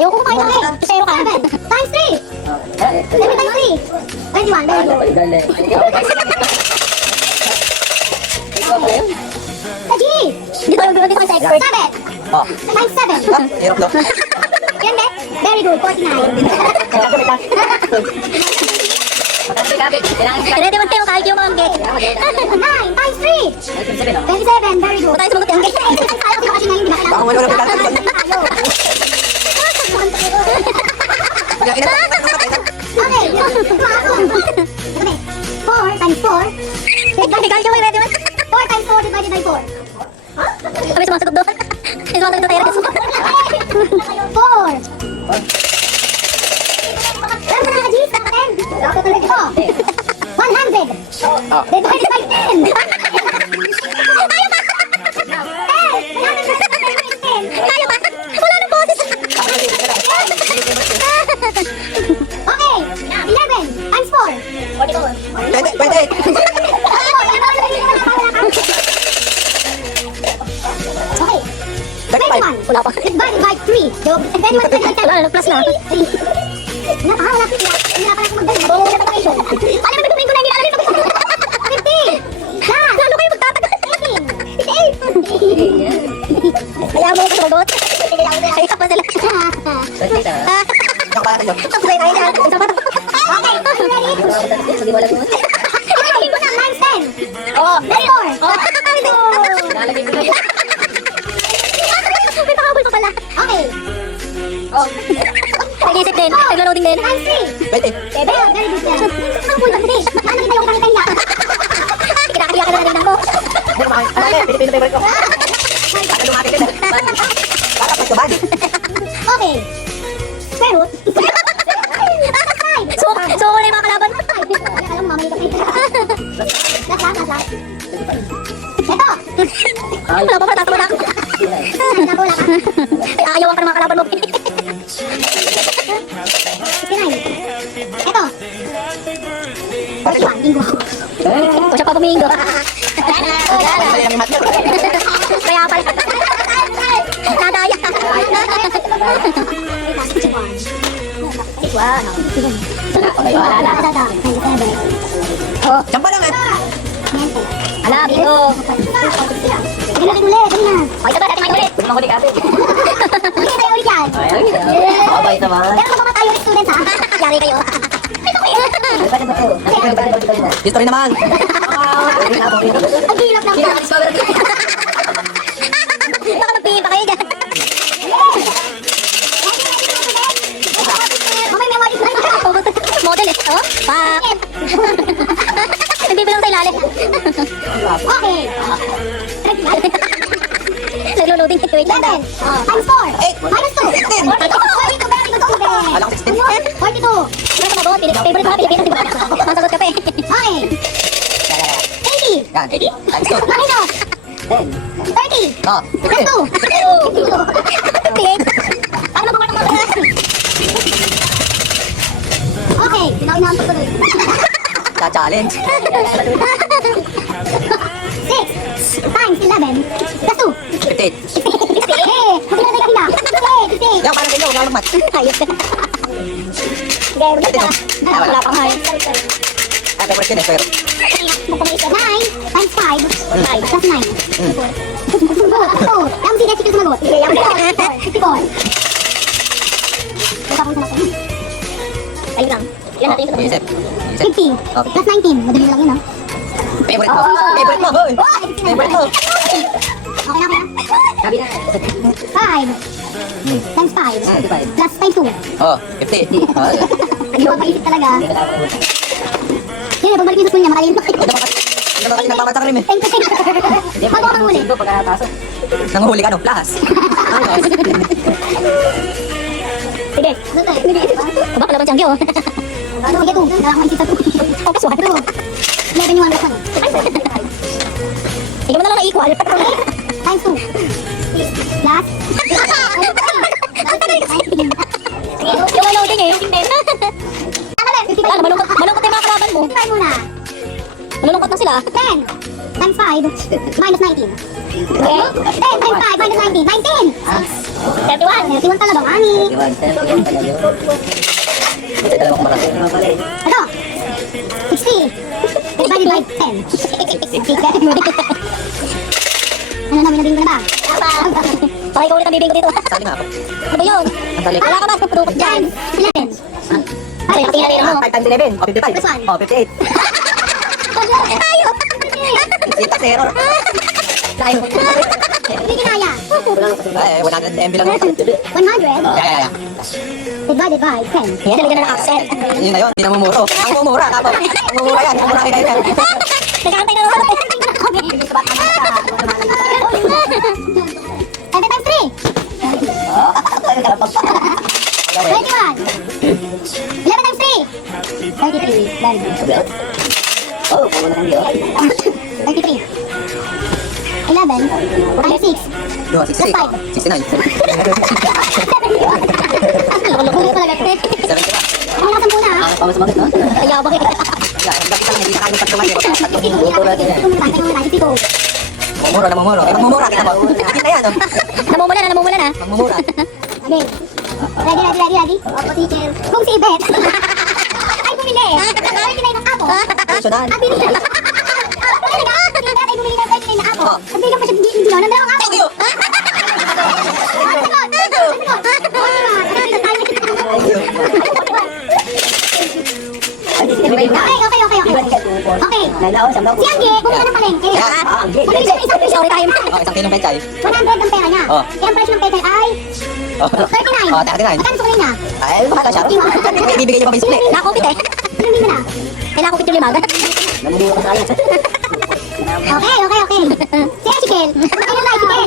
Yung kumain na eh. Zero ka. 7 times 3. 7 times 3. 21. Very good. G! Dito yung dito sa expert. 7 times 7. Hirap no? Yan be? Very good. 49. Ready mo tayo kahit yung mga gate. 9 times 3. 27. Very good. Tayo sumagot yung gate. Tayo kasi ngayon, di ba? Baka wala na pagkakataon. Okay. 4 times 4. Kahit yung ready mo. 4 times 4 divided by 4. Kami sumasagot doon. Sumasagot na tayo. 4. Ano na, Gis? 100. Divided by 10. Tayo ba? Wala nang boses. Okay. 11 times 4. 28. Okay. 21. Wala pa. Divided by 3. Joke. 21 plus na. Wala pa, wala pa. Hindi na pala ako magdala. Wala pa question. Paano naman ko na hindi alam ito? 15. Lalo kayo magtatagal. 18. Kaya mo ko sumagot. Kaya pa sila. Ikaw pala kayo. Tapos tayo dyan. Okay, ready? Ilagay ko na, times 10. Oh, 34. May pakabol pa pala. Okay. Oh. Nag-isip din. Nag-loading din. Times 3. 20. Very good yan. Pakabol pa din. Ano kita yung kanya? Kinakariya ka na rin ako. Hindi naman. Ano kaya? Pilipino favorite ko. Baka lumaki din. Baka pagkabad. Okay. Square root. So ko na yung mga kalaban mo. Alam mo, mamay ka kayo. Last lang. Ito. Wala pa, tatawa na ako. Wala ka. Ayawan ka ng mga kalaban mo. 59. Ito. 41. Bingo. Ito siya pa bumingo. Kaya pala. Nadaya. Diyan pa lang eh. Alam, bingo. Sige natin ulit. Sige na. Okay, sabi natin ulit. Pwede makuli kami. Sige tayo ulit yan. Mabait naman. Pero mga tayo ulit students ha. Yari kayo. History naman. Ang hilap lang. Baka magpihim pa kayo dyan. Mamay memory ko. Model eh. Oh, pak. Nagbibilang sa ilalim. Okay. Naglo-loading. Wait lang daw. Times 4. Minus 2. 42. Very good. Alam ko 16. 42. Ano ka magot? Favorite mga Pilipino, di ba? Masagot ka pa eh. Okay. 80. Yan. Times 2. Minus 30. Oh. Plus 2. 58. Paano ba mga mga? Okay. Inaunaan ko tuloy. Challenge. 6 times 11 plus 2. 58. Hindi na kanina. 58. Yan, parang ganyan. Huwag lang mat. Ayos. Gaya mo ka. Wala pang height. Ay, favorite yun eh. Pero 9 times 5 plus 9. 2. Yung si Jessica sumagot. 54. Ito akong sumagot. Ayun lang. Ilan natin ito? isip. 50 plus 19. Madali lang yun, no? Favorite mo. Favorite mo, boy. Favorite mo. Okay na, okay na. 5 times 5 plus times 2. Oh, 50. Hindi ko maisip talaga. Yan, babalik yung sa school niya. Makalino. Hindi naman kayo nagpapad sa krim eh. Thank you. Bago ako manghuli. Nanguhuli ka no? Plus. Sige. Baka laban siyang giyo. Sige, 2. Nala ko maisip sa 2. Focus 1. 11 yung 1 plus 1. Sige mo na lang na-equal. Times 2. Plus. Yung loading eh. Malungkot yung mga kalaban mo. Try muna. Malulungkot na sila. 10 times 5 minus 19. Okay? 10 times 5 minus 19. 19! 31 pala bang ani? Dalawang marami. Ano? 60. Divided by 10. Ano na, binabing ko na ba? Pakay ko ulit ang bibing ko dito. Sabi nga ako. Ano ba yun? Ang dali. Wala ka ba? Pagpapukot dyan. 11. Ay, tingnan mo. 5 times 11. O, 55. This one. O, 58. Tayo! Sinta, zero. Tayo. Hindi kinaya. Ay, 100 MB lang. 100 Yeah. divided by 10. Yan, talaga na ng-accent. Yun na yun. Hindi na mumuro. Ang mumura. Tapos, ang mumura yan. Ang mumura kayo yan. Nagkakantay na naman. 7 times 3. 21. 11 times 3. 33. Oh, puro na hindi. 33. 11 times 6. Yo, 68. 69. Loko-loko talaga. 71. Ang nakasampu na. Ang pangas sumagot, no? Kaya ba? Yeah, ang dapat lang hindi nakain sa tumayo. Ito. Mumuro na mumuro. Eh, magmumura kita mo. Kita yan, no? Namumula na. Magmumura. Okay. Ready? Opo, teacher. Kung si Ibet ay bumili. Ay, kinay ng apo. Sudan. At binili. Talaga? Si Ibet ay bumili ng 39 na apo. At bigyan pa siya ng dalawang apo. Thank you. Okay. Si Angge, bumili ng palengke. Bumili siya ng isang piso. Time. Oh, isang kilong penchay. 100 ang pera niya. Oh. Kaya ang presyo ng penchay ay 39. Oh, 39. Magkano sukli niya? Ay, bahala siya. Ibibigay niyo pa yung sukli. Nakakupit eh. Ilang din na? Ay, nakakupit yung limag. Namumuro ka sa ayan. Okay. Si Echikel, sumakay ng bicycle.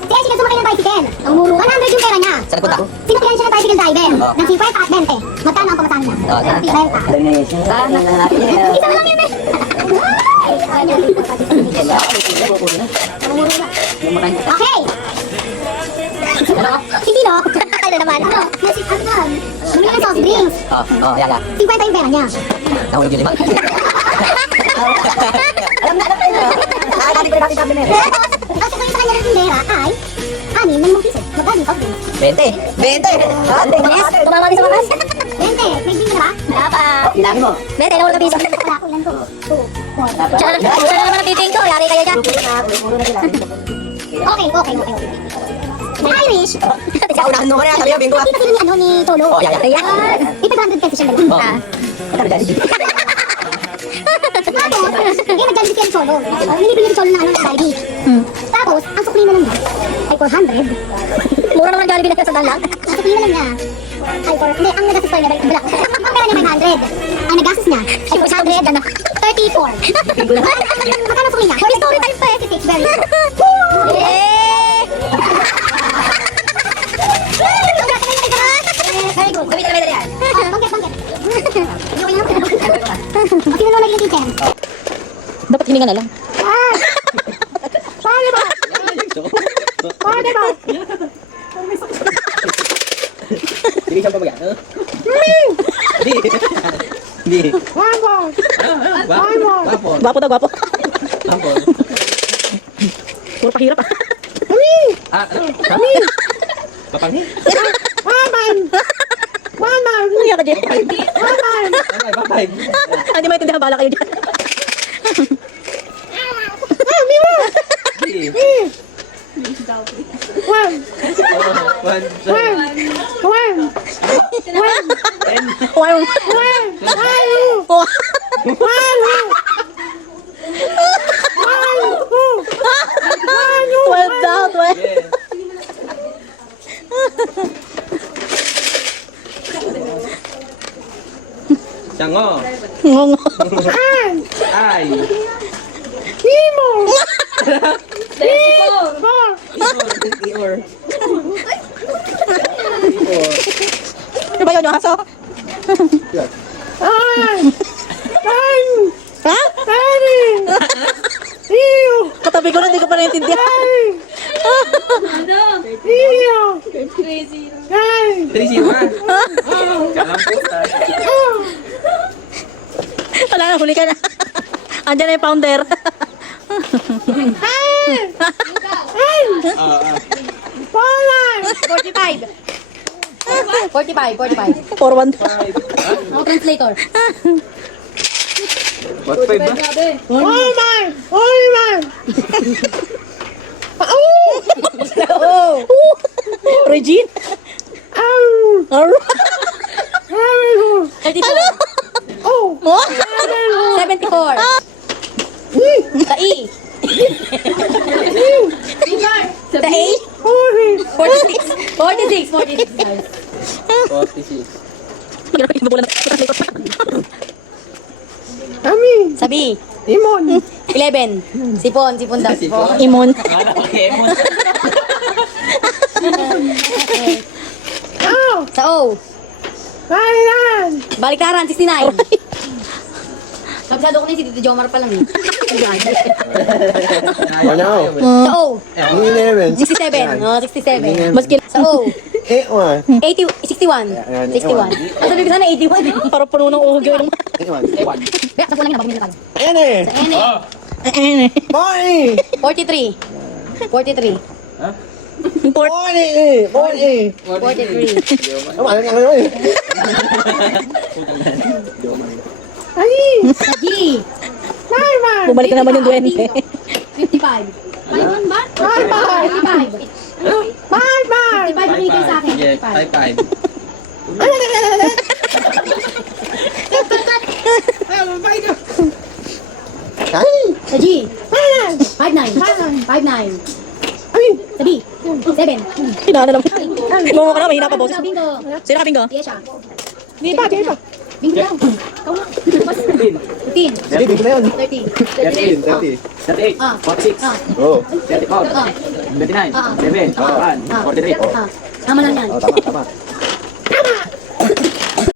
Si Echikel sumakay ng bicycle. Ang muro, 100 yung pera niya. Sa likod ako. Sinakyan siya ng bicycle driver. Oh. Ng 50 at 20. Magkano ang pamasahe niya? Oh, saan? 30. Isa lang yun eh. Okay. Hindi no? Ano naman? Ano? Bumili ng soft drinks. Oh, yeah. 50 yung pera niya. Nahulog yun, di ba? Alam na. Ah, dati ko na natin sabi na yun. Ang sasabihin sa kanya ng tindera ay 6 ng piso. Magkano yung soft drinks? 20. Yes, tumama din sa wakas. 20, may bing na ba? Wala pa. Ilangin mo. 20, nawala ka piso. Wala ko, ilan ko? 2, 4. Siya na naman ang bibing ko. Yari kayo dyan. Okay. May Irish. Sa unahan mo kaya, sabi yung bingo. Kita sila ni ano ni Tolo. Oh, yeah. Ayan. 500 pesos siya dalawa. Oh. Magkano dyan? Tapos, nag-Jollibee siya ni Cholo. Nilibili ni Cholo ng ano ng Jollibee. Tapos, ang sukli na lang niya ay 400. Mura naman ang Jollibee na sa sandal lang. Ang sukli na lang niya ay 400. Hindi, ang nagastos ko niya, black. Ang pera niya 900. Ang nagastos niya ay 400 and 34. Magkano sukli niya? For story time pa eh, si very good. Very good. Gawin na medal yan. Bangkit. Hindi ko yan. Sino naman naging teacher? Dapat hininga na lang. Paano ba? Hindi siya pabagyan. Hindi. Gwapo daw, gwapo. Puro pahirap ah. Papanghi? Ano ka dyan? Babay. Hindi maintindihan, bala kayo dyan. Well done, well. Chango. Ngongo. Ay. Ior. Ano ba yun, yung aso? Ha? Katabi ko na, hindi ko pa naiintindihan. Tracy ba? Kalamputan. Wala na, huli ka na. Andiyan na yung pounder. 45. 45. 4-1. Ako translator. What 5 ba? Oh! Regine. 32. 74. Sa E. Sa A. 46. 46 guys. 46. Sa B. 11. Sipon daw. Sipon? Imon. Akala ko Hemon. Sa O. Baliktaran, 69. Kabisado ko na si Tito Jomar pa lang eh. Ano? Sa O. 11. 67. Oh, 67. Mas kil... Sa O. 81. 61. 61. Nasa bibig sana 81 eh. Para puno ng uhog yung... 81. Kaya, sa pulang na, bago nila pala. Ayan eh. Sa N eh. Boy! 43. 43. 40! 40! 43. Ano nga ngayon eh? Sa G. Bumalik na naman yung duwende. 55. 5 ba? 55. 55 binigay sa akin. Sige, 55. 5-5. Ay! Sa G. 59. 59. Sa B. 7. Hinana naman. Bungo ka na, mahina pa boses. Sa bingo. Sino ka bingo? Yes siya. Di pa. Bingo lang. Ikaw na. 15. Sige, dito na yun. 30. 30. 38, Ah. 46, Ah. Oo. 34, Ah. 29, Ah. 7, Ah. 43. Ah. Tama lang yan. Oh, tama, tama.